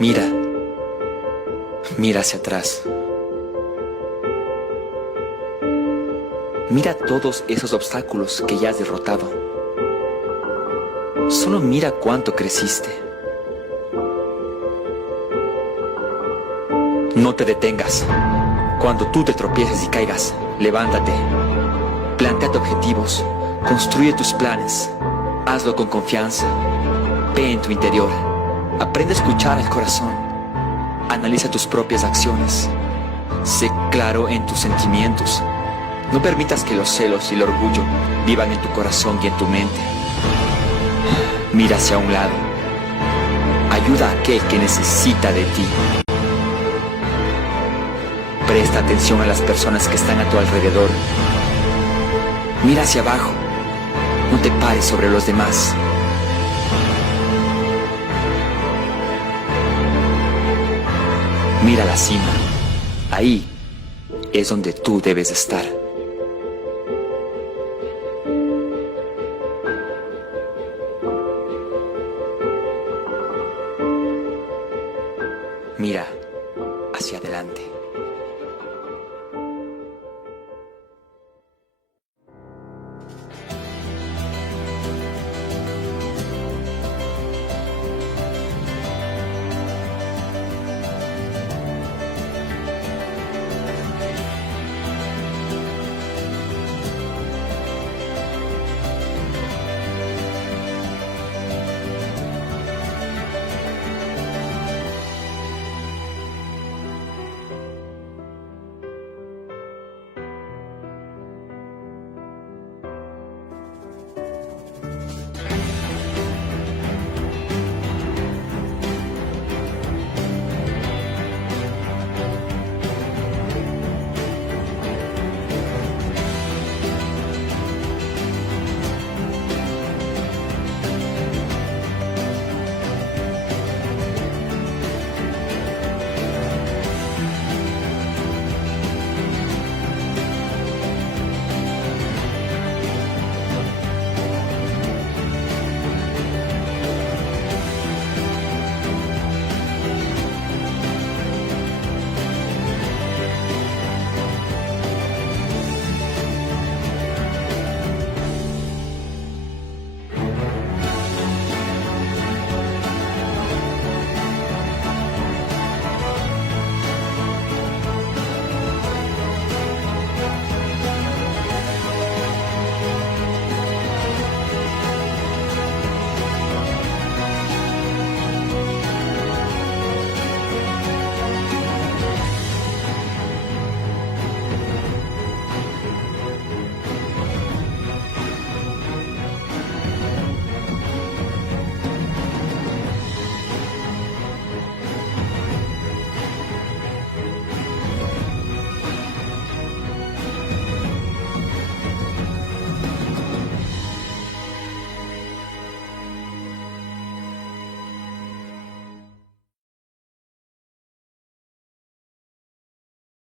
Mira, mira hacia atrás. Mira todos esos obstáculos que ya has derrotado. Solo mira cuánto creciste. No te detengas. Cuando tú te tropieces y caigas, levántate. Plantéate objetivos. Construye tus planes. Hazlo con confianza. Ve en tu interior. Aprende a escuchar el corazón. Analiza tus propias acciones. Sé claro en tus sentimientos. No permitas que los celos y el orgullo vivan en tu corazón y en tu mente. Mira hacia un lado. Ayuda a aquel que necesita de ti. Presta atención a las personas que están a tu alrededor. Mira hacia abajo. No te pares sobre los demás. Mira la cima. Ahí es donde tú debes estar. Mira hacia adelante.